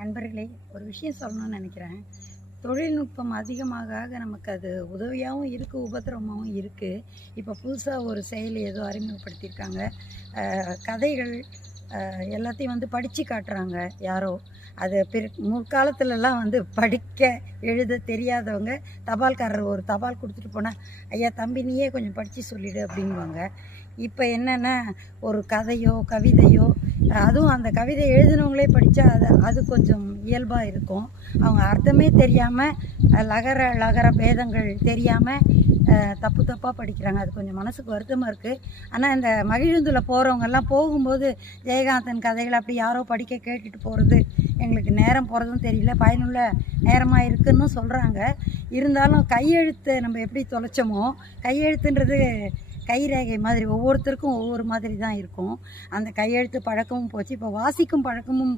நண்பர்களே, ஒரு விஷயம் சொல்லணும்னு நினைக்கிறேன். தொழில்நுட்பம் அதிகமாக நமக்கு அது உதவியாகவும் இருக்குது, உபத்திரவமாகவும் இருக்குது. இப்போ புதுசாக ஒரு செயலி ஏதோ அறிமுகப்படுத்தியிருக்காங்க. கதைகள் எல்லாத்தையும் வந்து படித்து காட்டுறாங்க யாரோ. அது முற்காலத்துலலாம் வந்து படிக்க எழுத தெரியாதவங்க தபால்காரர் ஒரு தபால் கொடுத்துட்டு போனால், ஐயா தம்பி நீயே கொஞ்சம் படித்து சொல்லிவிடு அப்படிங்குவாங்க. இப்போ என்னென்னா, ஒரு கதையோ கவிதையோ, அதுவும் அந்த கவிதை எழுதினவங்களே படித்தா அது கொஞ்சம் இயல்பாக இருக்கும். அவங்க அர்த்தமே தெரியாமல், லகர பேதங்கள் தெரியாமல் தப்பு தப்பாக படிக்கிறாங்க. அது கொஞ்சம் மனசுக்கு வருத்தமாக இருக்குது. ஆனால் இந்த மகிழுந்தில் போகிறவங்கெல்லாம் போகும்போது ஜெயகாந்தன் கதைகள் அப்படி யாரோ படிக்க கேட்டுட்டு போகிறது எங்களுக்கு நேரம் போகிறதும் தெரியல, பயனுள்ள நேரமாக இருக்குன்னு சொல்கிறாங்க. இருந்தாலும் கையெழுத்தை நம்ம எப்படி தொலைச்சோமோ, கையெழுத்துன்றது கைரேகை மாதிரி ஒவ்வொருத்தருக்கும் ஒவ்வொரு மாதிரி தான் இருக்கும். அந்த கையெழுத்து பழக்கமும் போச்சு. இப்போ வாசிக்கும் பழக்கமும்